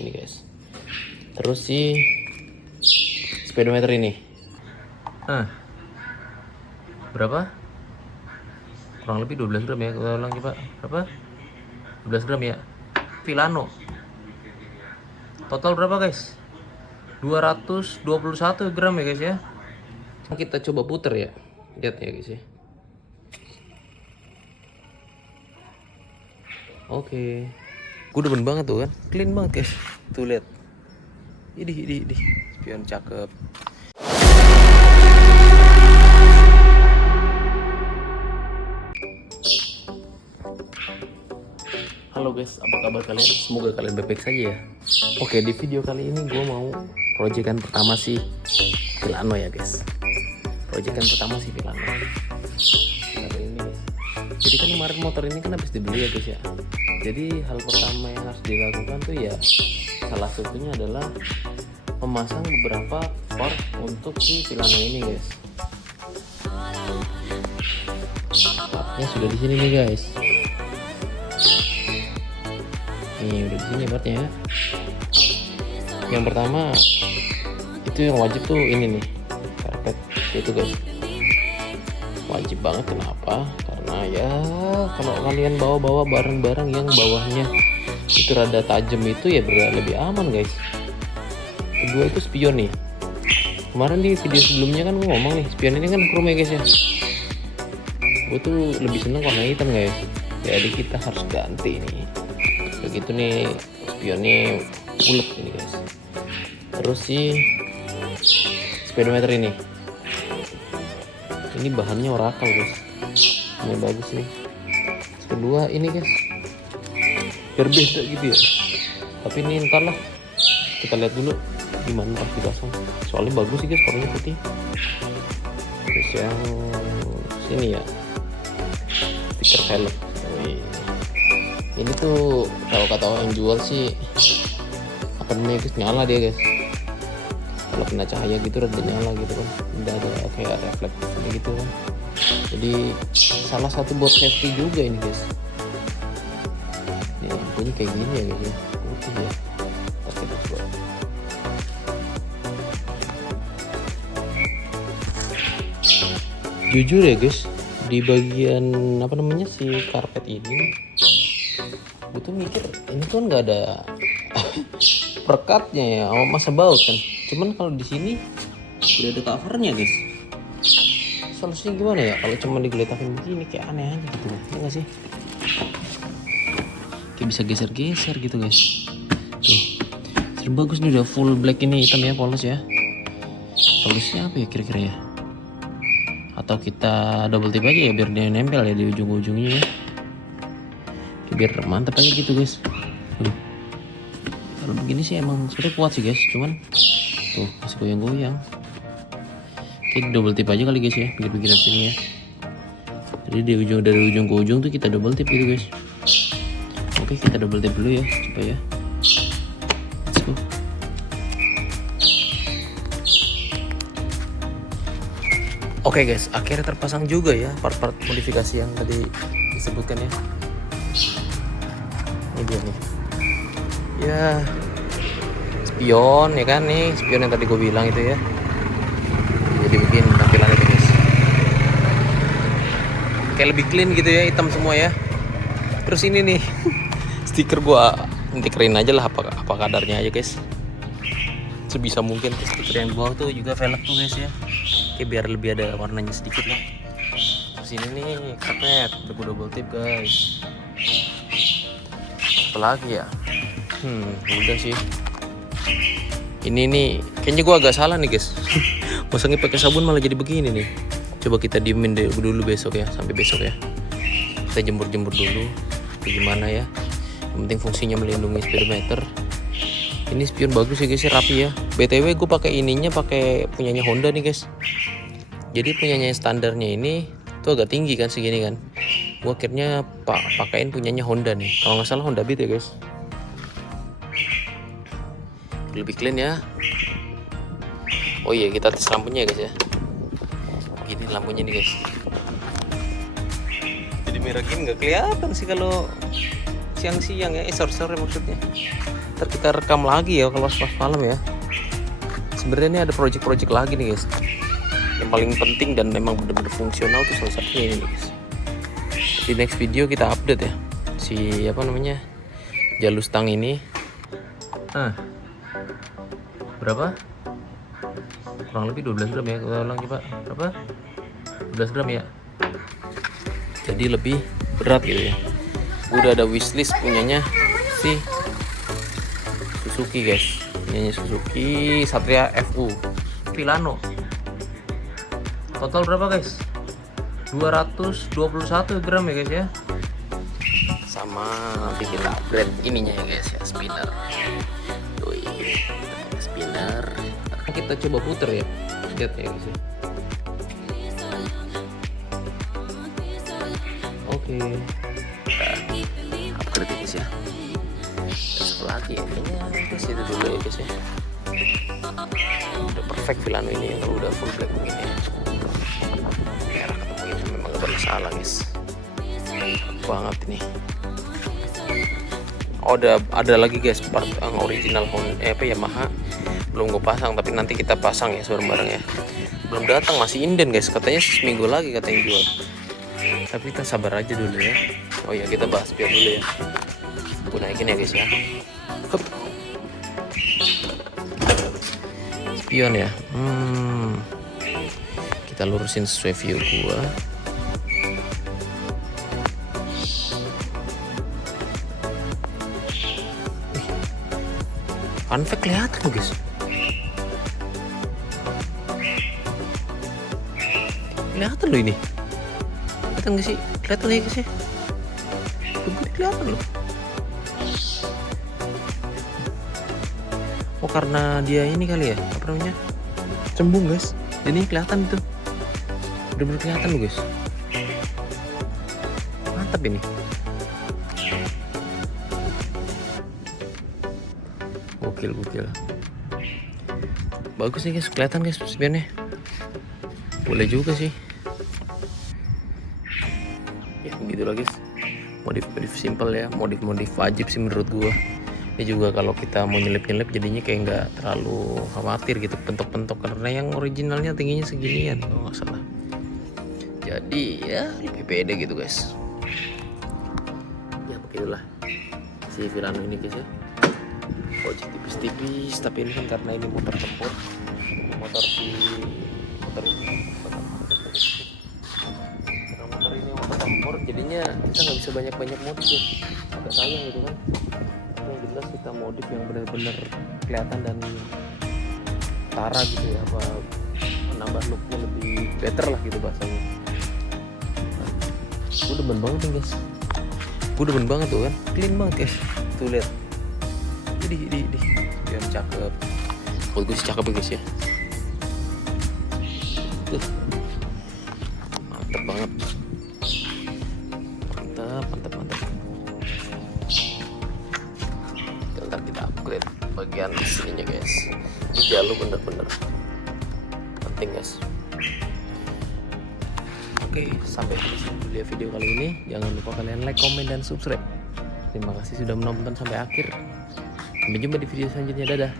ini guys. Terus si speedometer ini. Berapa? Kurang lebih 12 gram ya. Kita ulang coba. Berapa? 12 gram ya. Filano. Total berapa guys? 221 gram ya guys ya. Kita coba puter ya. Lihat ya guys ya. Oke. Gue demen banget tuh kan. Clean banget guys. Tuh lihat. Ini spion cakep. Halo guys, apa kabar kalian? Semoga kalian baik-baik saja ya. Oke, di video kali ini gue mau proyekan pertama si Filano ya guys. Proyekan pertama si Filano. Kali ini guys. Jadi kan kemarin motor ini kan habis dibeli ya guys ya. Jadi hal pertama yang harus dilakukan tuh ya salah satunya adalah memasang beberapa part untuk si Filano ini guys. Partnya sudah di sini nih guys. Nih udah di sini partnya. Yang pertama itu yang wajib tuh ini nih, karpet itu guys. Wajib banget, kenapa? Karena ya kalau kalian bawa barang-barang yang bawahnya itu rada tajam itu ya lebih aman guys. Kedua itu spion nih. Kemarin di video sebelumnya kan gue ngomong nih, spion ini kan chrome ya guys ya. Gue tuh lebih seneng warna hitam guys. Jadi kita harus ganti nih. Begitu nih spionnya ulet ini guys. Terus si speedometer ini bahannya Oracle guys. Ini bagus nih. Terus kedua ini guys, biar beda gitu ya. Tapi ini ntar lah kita lihat dulu gimana pas dipasang. Soalnya bagus sih guys, warnanya putih. Terus yang sini ya, stiker velg. Ini tuh kalau kata orang yang jual sih apa namanya guys, nyala dia guys. Kalau kena cahaya gitu rada nyala gitu kan, udah ada kayak refleksnya gitu kan. Jadi salah satu buat safety juga ini guys. Ini lampunya kayak gini ya guys ya, putih ya. Kita coba. Jujur ya guys, di bagian apa namanya si karpet ini, gue tuh mikir ini tuh nggak ada perkatnya ya, masa baut kan. Cuman kalau di sini udah ada covernya guys. Solusinya gimana ya kalau cuma digeletakin begini, kayak aneh aja gitu ya nggak sih? Kayak bisa geser-geser gitu guys. Tuh serba bagus nih, udah full black ini, hitam ya, polos ya. Solusinya apa ya kira-kira ya? Atau kita double tip aja ya biar dia nempel ya di ujung-ujungnya ya, biar mantap aja gitu guys. Kalau begini sih emang sebenarnya kuat sih guys, cuman tuh masih goyang-goyang. Kita double tip aja kali guys ya, pinggir-pinggiran sini ya. Jadi dari ujung ke ujung tuh kita double tip gitu guys. Oke, kita double tip dulu ya supaya. Let's go. Oke guys, akhirnya terpasang juga ya part-part modifikasi yang tadi disebutkan ya. Ini dia nih ya, spion ya kan, nih spion yang tadi gue bilang itu ya. Jadi begini tampilannya tuh guys, kayak lebih clean gitu ya, hitam semua ya. Terus ini nih stiker gue intikerin aja lah apa kadarnya aja guys, sebisa mungkin. Stiker yang di bawah tuh juga velg tuh guys ya, kayak biar lebih ada warnanya sedikit lah. Terus ini nih karpet udah double tip guys. Lagi ya, udah sih. Ini nih kayaknya gua agak salah nih guys. Masangnya pakai sabun malah jadi begini nih. Coba kita diemin dulu besok ya, sampai besok ya. Kita jemur dulu gimana ya. Yang penting fungsinya melindungi speedometer. Ini spion bagus ya guys, rapi ya. BTW gue pakai ininya, pakai punyanya Honda nih guys. Jadi punyanya standarnya ini tuh agak tinggi kan, segini kan. Gue akhirnya pakaiin punyanya Honda nih, kalau nggak salah Honda Beat ya guys. Lebih clean ya. Oh iya, kita tes lampunya ya guys ya. Gini lampunya nih guys. Jadi merah gini nggak kelihatan sih kalau siang-siang ya, sore-sore maksudnya. Ntar kita rekam lagi ya kalau pas malam ya. Sebenarnya ini ada project-project lagi nih guys. Yang paling penting dan memang benar-benar fungsional tuh salah satunya ini guys. Di next video kita update ya si apa namanya jalur stang ini. Berapa? Kurang lebih 12 gram ya. Kita ulang coba. Berapa? 12 gram ya. Jadi lebih berat gitu ya. Udah ada wishlist punyanya si Suzuki guys. Punyanya Suzuki Satria FU Filano. Total berapa guys? 221 gram ya guys ya. Sama nanti kita upgrade ininya ya guys ya, spinner. Yoi, spinner. Kita coba puter ya. Lihat ya guys ya. Oke. Kita upgrade ya guys ya. Setelah lagi kayaknya itu sih dulu ya guys ya. Udah perfect Filano ini ya, kalau udah full black begini ya. Merah ketemu itu memang gak bermasalah guys. Banget ini. Oh, ada lagi guys part yang original Yamaha belum gue pasang, tapi nanti kita pasang ya bareng-bareng ya. Belum datang, masih inden guys, katanya seminggu lagi katanya jual. Tapi kita sabar aja dulu ya. Oh ya, kita bahas spion dulu ya. Gue naikin ya guys ya. Hup. Spion ya. Kita lurusin sesuai view gua. Funfact kelihatan loh guys. Kelihatan loh ini. Kelihatan gak sih? Kelihatan ya guys ya. Kelihatan loh. Oh, karena dia ini kali ya, apa namanya, cembung guys. Jadi kelihatan itu. Bener-bener kelihatan loh guys. Mantap ini. Gokil. Bagus nih guys, kelihatan guys spionnya. Boleh juga sih. Ya gitu lah guys. Modif simple ya, modif wajib sih menurut gua. Ini juga kalau kita mau nyelip jadinya kayak nggak terlalu khawatir gitu pentok-pentok, karena yang originalnya tingginya seginian kalau nggak salah. Jadi ya lebih pede gitu guys. Ya begitulah si Filano ini guys ya. Project tipis-tipis, tapi ini kan karena ini motor tempur, motor tempur, jadinya kita nggak bisa banyak modif ya. Agak sayang gitu kan. Yang jelas kita modif yang benar-benar kelihatan dan tara gitu ya, apa menambah looknya lebih better lah gitu bahasanya. Gue demen banget nih guys. Gue demen banget tuh kan, clean banget guys. Tuh lihat. Di biar cakep. Oh, gue sih cakep ya guys ya. Tuh. Mantep banget. Mantap. Ntar kita upgrade bagian sininya guys. Ini jalur bener-bener penting guys. Oke, sampai di sini dulu ya video kali ini. Jangan lupa kalian like, komen, dan subscribe. Terima kasih sudah menonton sampai akhir. Sampai jumpa di video selanjutnya. Dadah.